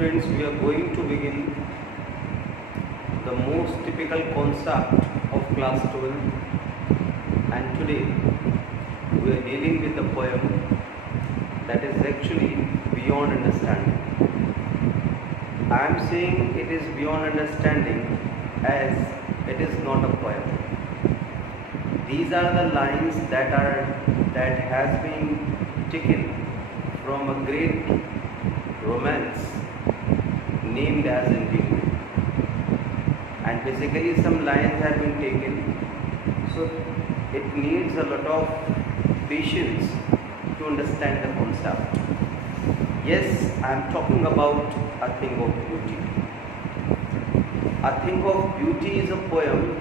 Students, we are going to begin the most typical concept of class 12, and today we are dealing with a poem that is actually beyond understanding. I am saying it is beyond understanding as it is not a poem. These are the lines that has been taken from a great romance named as Indigo. And basically some lines have been taken, so it needs a lot of patience to understand the concept. Yes, I am talking about A Thing of Beauty. A Thing of Beauty is a poem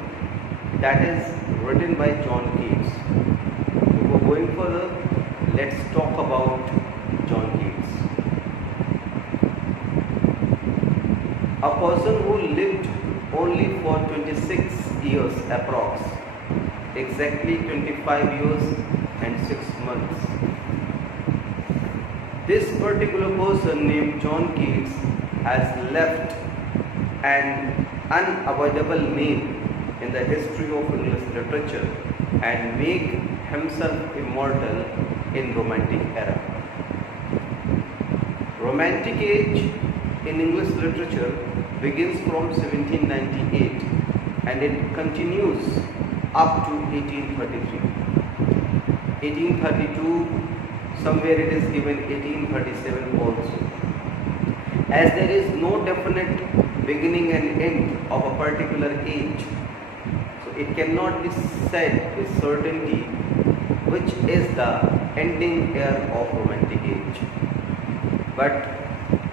that is written by John Keats. Before going further, let's talk about John Keats. A person who lived only for 26 years approx, exactly 25 years and 6 months. This particular person named John Keats has left an unavoidable name in the history of English literature and make himself immortal in Romantic era. Romantic age in English literature begins from 1798 and it continues up to 1833. 1832, somewhere it is given 1837 also. As there is no definite beginning and end of a particular age, so it cannot be said with certainty which is the ending year of Romantic age. But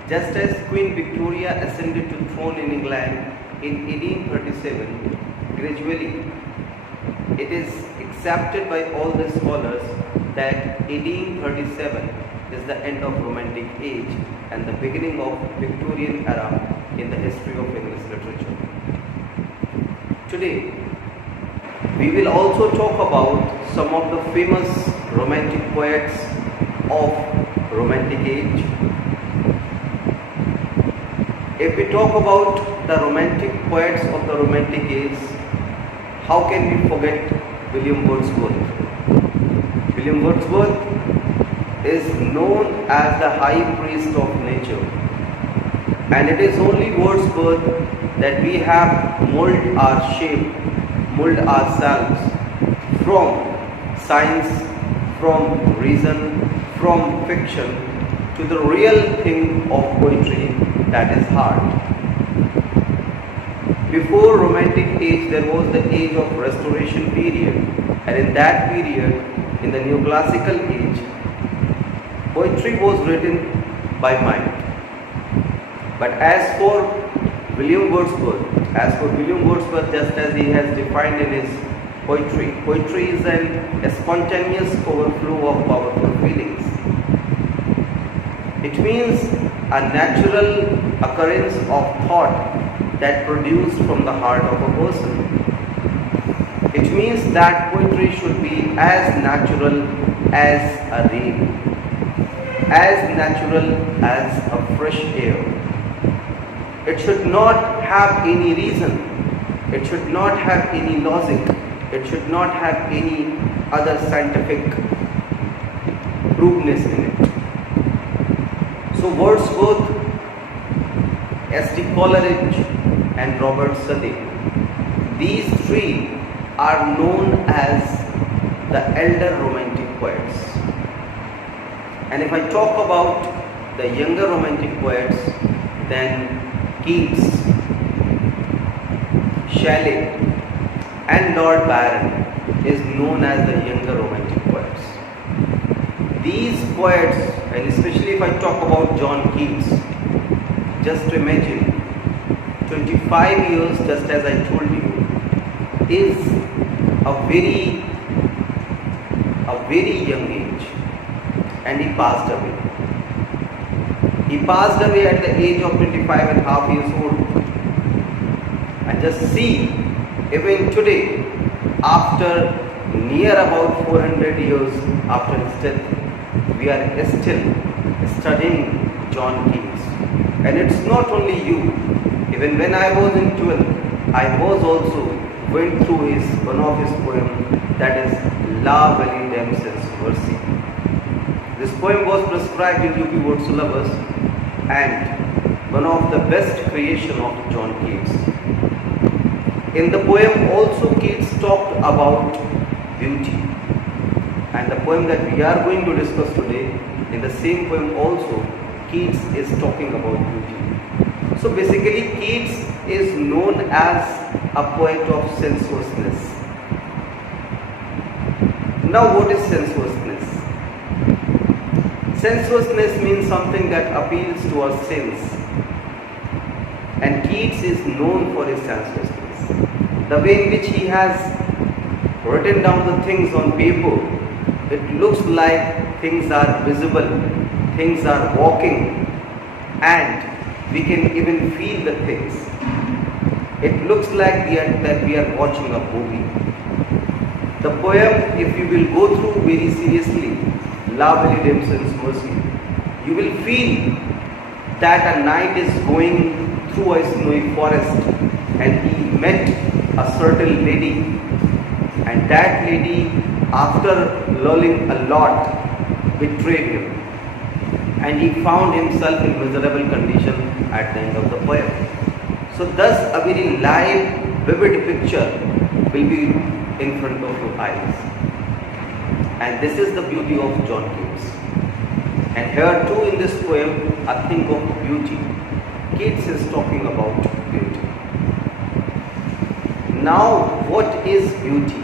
just as Queen Victoria ascended to throne in England in 1837, gradually it is accepted by all the scholars that 1837 is the end of Romantic age and the beginning of Victorian era in the history of English literature. Today, we will also talk about some of the famous romantic poets of Romantic age. If we talk about the romantic poets of the Romantic age, how can we forget William Wordsworth? William Wordsworth is known as the high priest of nature, and it is only Wordsworth that we have molded our shape, mold ourselves from science, from reason, from fiction to the real thing of poetry, that is art. Before Romantic age, there was the age of Restoration period, and in that period, in the Neoclassical age, poetry was written by mind. But as for William Wordsworth, just as he has defined in his poetry, poetry is a spontaneous overflow of powerful feelings. It means a natural occurrence of thought that produced from the heart of a person. It means that poetry should be as natural as a rain, as natural as a fresh air. It should not have any reason, it should not have any logic, it should not have any other scientific proveness in it. So Wordsworth, S.T. Coleridge and Robert Southey, these three are known as the elder romantic poets. And if I talk about the younger romantic poets, then Keats, Shelley and Lord Byron is known as the younger romantic poets. These poets, and especially if I talk about John Keats, just imagine 25 years, just as I told you, is a very young age, and he passed away. He passed away at the age of 25 and a half years old. And just see, even today, after near about 400 years after his death, we are still studying John Keats. And it's not only you. Even when I was in 12th, I was also went through one of his poem, that is La Valley Damsel's Mercy. This poem was prescribed in UP Board syllabus and one of the best creation of John Keats. In the poem also Keats talked about beauty. And the poem that we are going to discuss today, in the same poem also, Keats is talking about beauty. So basically Keats is known as a poet of sensuousness. Now what is sensuousness? Sensuousness means something that appeals to our sense. And Keats is known for his sensuousness. The way in which he has written down the things on paper, it looks like things are visible, things are walking, and we can even feel the things. It looks like that we are watching a movie. The poem, if you will go through very seriously, La Valley Damsel's Mercy, you will feel that a knight is going through a snowy forest and he met a certain lady, and that lady, after lulling a lot, betrayed him, and he found himself in miserable condition at the end of the poem. So thus a very live, vivid picture will be in front of your eyes. And this is the beauty of John Keats. And here too in this poem, a thing of beauty. Keats is talking about beauty. Now, what is beauty?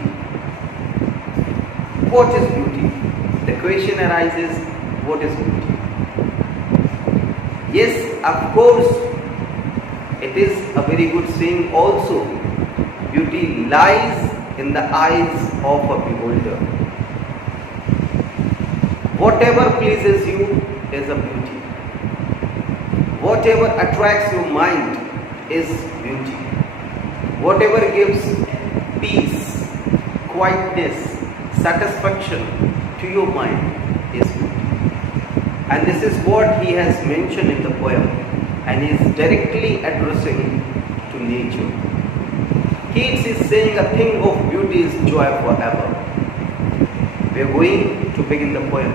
What is beauty? The question arises, what is beauty? Yes, of course, it is a very good saying also. Beauty lies in the eyes of a beholder. Whatever pleases you is a beauty. Whatever attracts your mind is beauty. Whatever gives peace, quietness, satisfaction to your mind is beauty. And this is what he has mentioned in the poem, and he is directly addressing to nature. Keats is saying a thing of beauty is joy forever. We are going to begin the poem.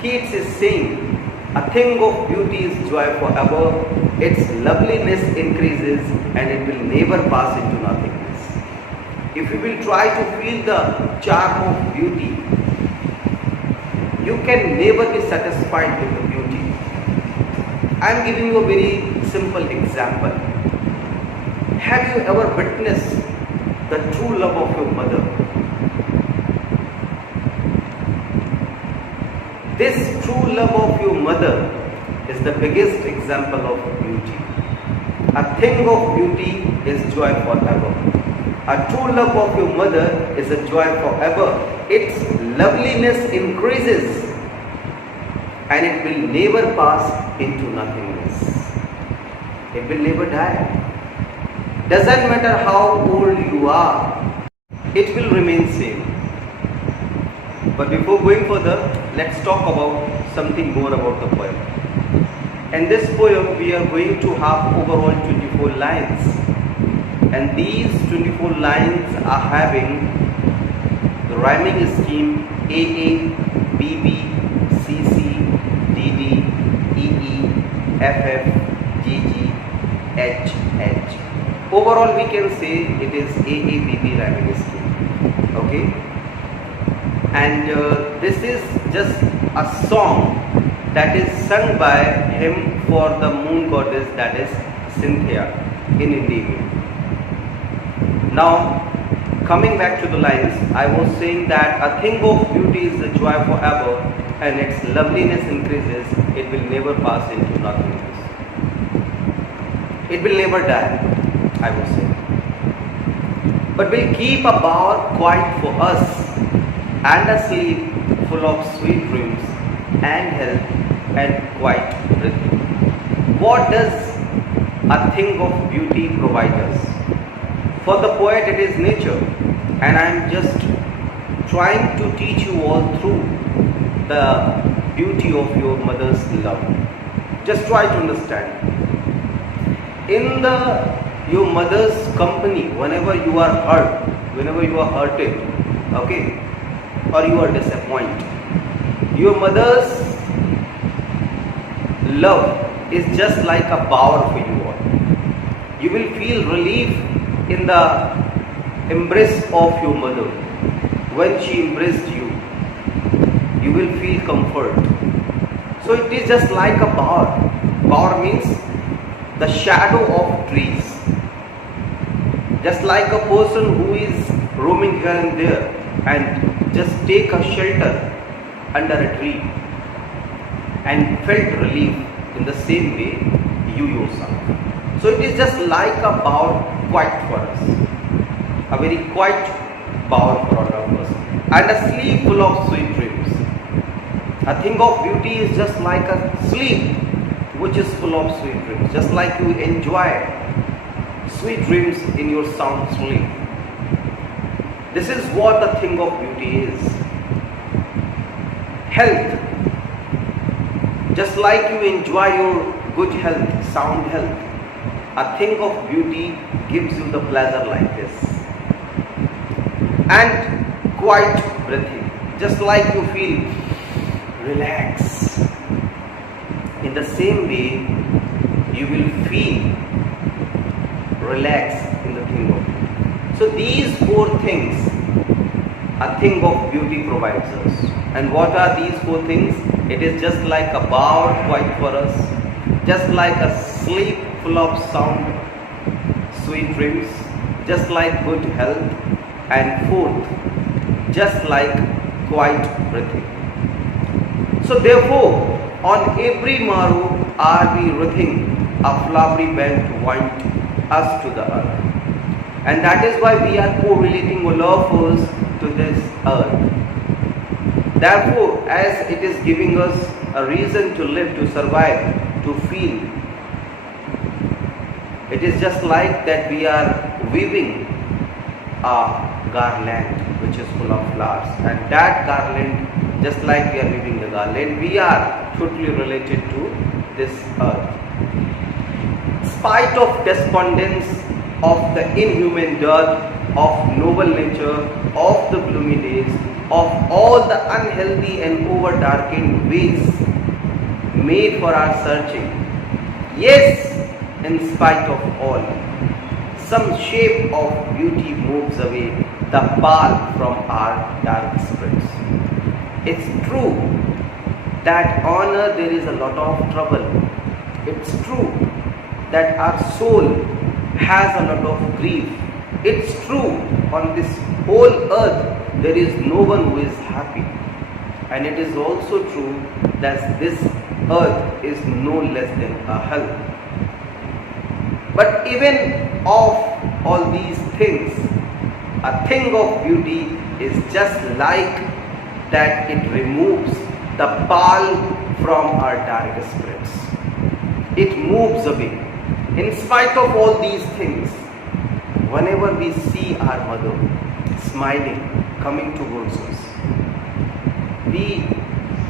Keats is saying a thing of beauty is joy forever. Its loveliness increases and it will never pass into nothingness. If you will try to feel the charm of beauty, you can never be satisfied with the beauty. I am giving you a very simple example. Have you ever witnessed the true love of your mother? This true love of your mother is the biggest example of beauty. A thing of beauty is joy forever. A true love of your mother is a joy forever. Its loveliness increases and it will never pass into nothingness. It will never die. Doesn't matter how old you are, it will remain same. But before going further, let's talk about something more about the poem. In this poem, we are going to have overall 24 lines. And these 24 lines are having the rhyming scheme AA, BB, CC, DD, EE, FF, GG, HH. Overall, we can say it is AABB rhyming scheme. Okay? And this is just a song that is sung by him for the moon goddess, that is Cynthia in India. Now, coming back to the lines, I was saying that a thing of beauty is the joy forever, and its loveliness increases, it will never pass into nothingness. It will never die, I would say. But will keep a bower quiet for us, and a sleep full of sweet dreams and health and quiet breathing. What does a thing of beauty provide us? For the poet, it is nature, and I am just trying to teach you all through the beauty of your mother's love. Just try to understand. In your mother's company, whenever you are hurt, whenever you are hurted, okay, or you are disappointed, your mother's love is just like a power for you all. You will feel relief in the embrace of your mother. When she embraced you, you will feel comfort. So it is just like a power. Power means the shadow of trees. Just like a person who is roaming here and there and just take a shelter under a tree and felt relief, in the same way you yourself. So it is just like a power quiet for us, a very quiet power for all of us, and a sleep full of sweet dreams. A thing of beauty is just like a sleep which is full of sweet dreams, just like you enjoy sweet dreams in your sound sleep. This is what the thing of beauty is. Health. Just like you enjoy your good health, sound health, a thing of beauty gives you the pleasure like this. And quiet breathing. Just like you feel relax. In the same way, you will feel relaxed in the thing of beauty. So these four things a thing of beauty provides us. And what are these four things? It is just like a power quiet for us, just like a sleep full of sound, sweet dreams, just like good health, and fourth, just like quiet breathing. So therefore, on every morrow are we wreathing a flowery band to wind us to the earth. And that is why we are correlating all of us to this earth. Therefore, as it is giving us a reason to live, to survive, to feel, it is just like that we are weaving a garland which is full of flowers, and that garland, just like we are weaving the garland, we are totally related to this earth. Spite of despondence, of the inhuman dirt, of noble nature, of the gloomy days, of all the unhealthy and over-darkened ways made for our searching. Yes, in spite of all, some shape of beauty moves away the pall from our dark spirits. It's true that on earth there is a lot of trouble. It's true that our soul has a lot of grief. It's true on this whole earth there is no one who is happy. And it is also true that this earth is no less than a hell. But even of all these things, a thing of beauty is just like that it removes the pall from our dark spirits. It moves away. In spite of all these things, whenever we see our mother smiling, coming towards us, we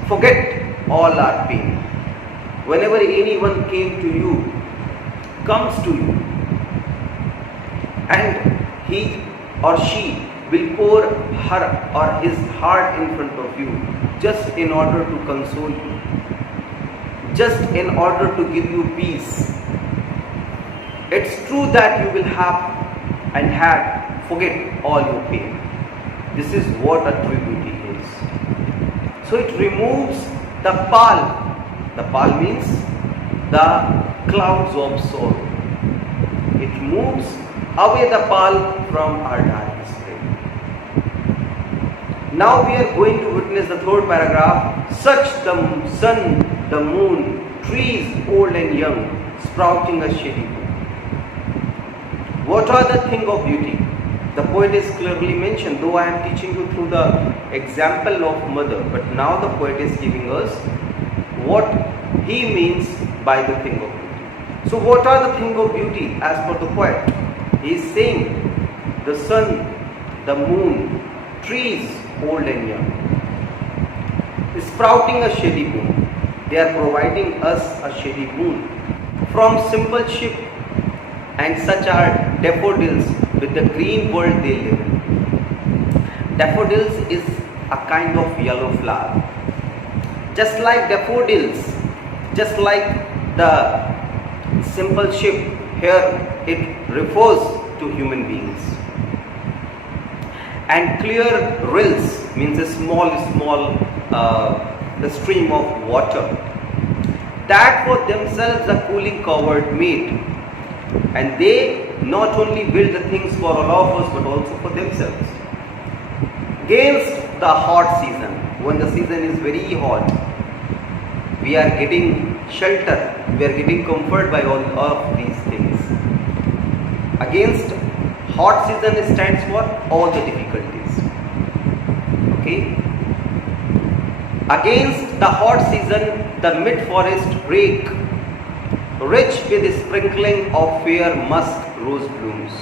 forget all our pain. Whenever anyone comes to you, and he or she will pour her or his heart in front of you just in order to console you, just in order to give you peace. It's true that you will forget all your pain. This is what a true beauty is. So it removes the pall. The pall means the clouds of sorrow. It moves away the pall from our dark spirit. Now we are going to witness the third paragraph. Such the sun, the moon, trees old and young, sprouting a shady wood. What are the thing of beauty? The poet is clearly mentioned, though I am teaching you through the example of mother, but now the poet is giving us what he means by the thing of beauty. So what are the thing of beauty as per the poet? He is saying the sun, the moon, trees old and young, sprouting a shady moon. They are providing us a shady boon. From simple ship, and such are daffodils with the green world they live in. Daffodils is a kind of yellow flower. Just like daffodils, just like the simple ship, here it refers to human beings. And clear rills means a small stream of water that for themselves a cooling covert made, and they not only build the things for all of us but also for themselves. Against the hot season, when the season is very hot, we are getting shelter, we are getting comfort by all of these things. Against hot season stands for all the difficulties. Okay. Against the hot season, the mid-forest brake, rich with a sprinkling of fair musk rose blooms.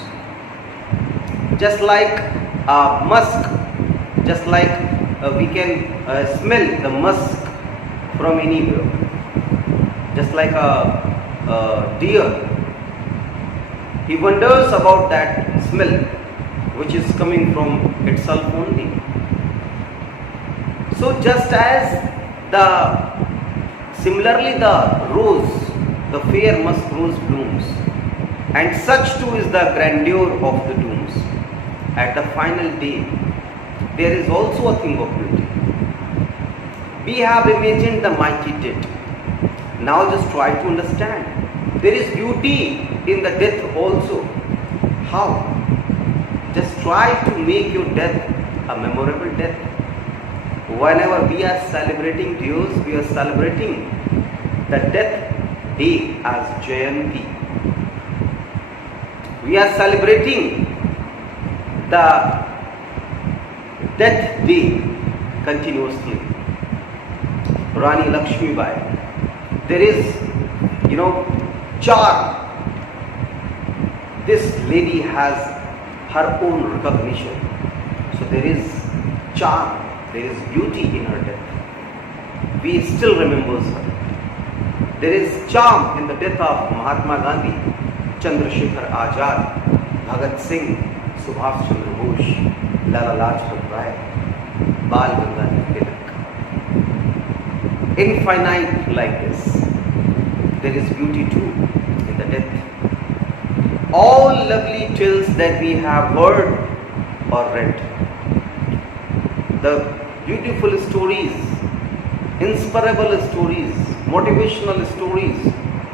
Just like musk, just like we can smell the musk from anywhere. Just like a deer, he wonders about that smell which is coming from itself only. So just as similarly the rose, the fair musk rose blooms, and such too is the grandeur of the dooms. At the final day, there is also a thing of beauty. We have imagined the mighty dead. Now just try to understand. There is beauty in the death also. How? Just try to make your death a memorable death. Whenever we are celebrating Deus, we are celebrating the death day as Jayanti. We are celebrating the death day continuously. Rani Lakshmi Bai. There is, charm. This lady has her own recognition. So there is charm. There is beauty in her death. We still remember her. There is charm in the death of Mahatma Gandhi, Chandrasekhar Azad, Bhagat Singh, Subhash Chandra Bose, Lala Lajpat Rai, Bal Gangadhar Tilak. Infinite like this. There is beauty too in the death. All lovely tales that we have heard or read, the beautiful stories, inspirable stories, motivational stories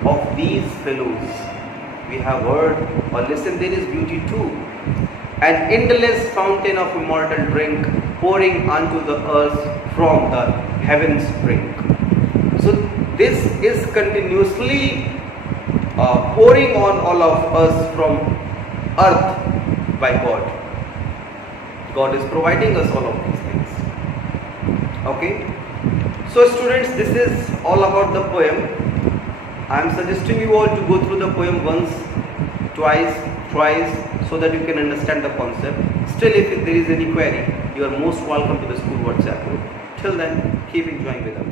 of these fellows we have heard or listened, there is beauty too. An endless fountain of immortal drink pouring unto the earth from the heaven's brink. So this is continuously pouring on all of us from earth by God. God is providing us all of these things. Okay. So students, this is all about the poem. I am suggesting you all to go through the poem once, twice, thrice, so that you can understand the concept. Still, if there is any query, you are most welcome to the school WhatsApp group. Till then, keep enjoying with us.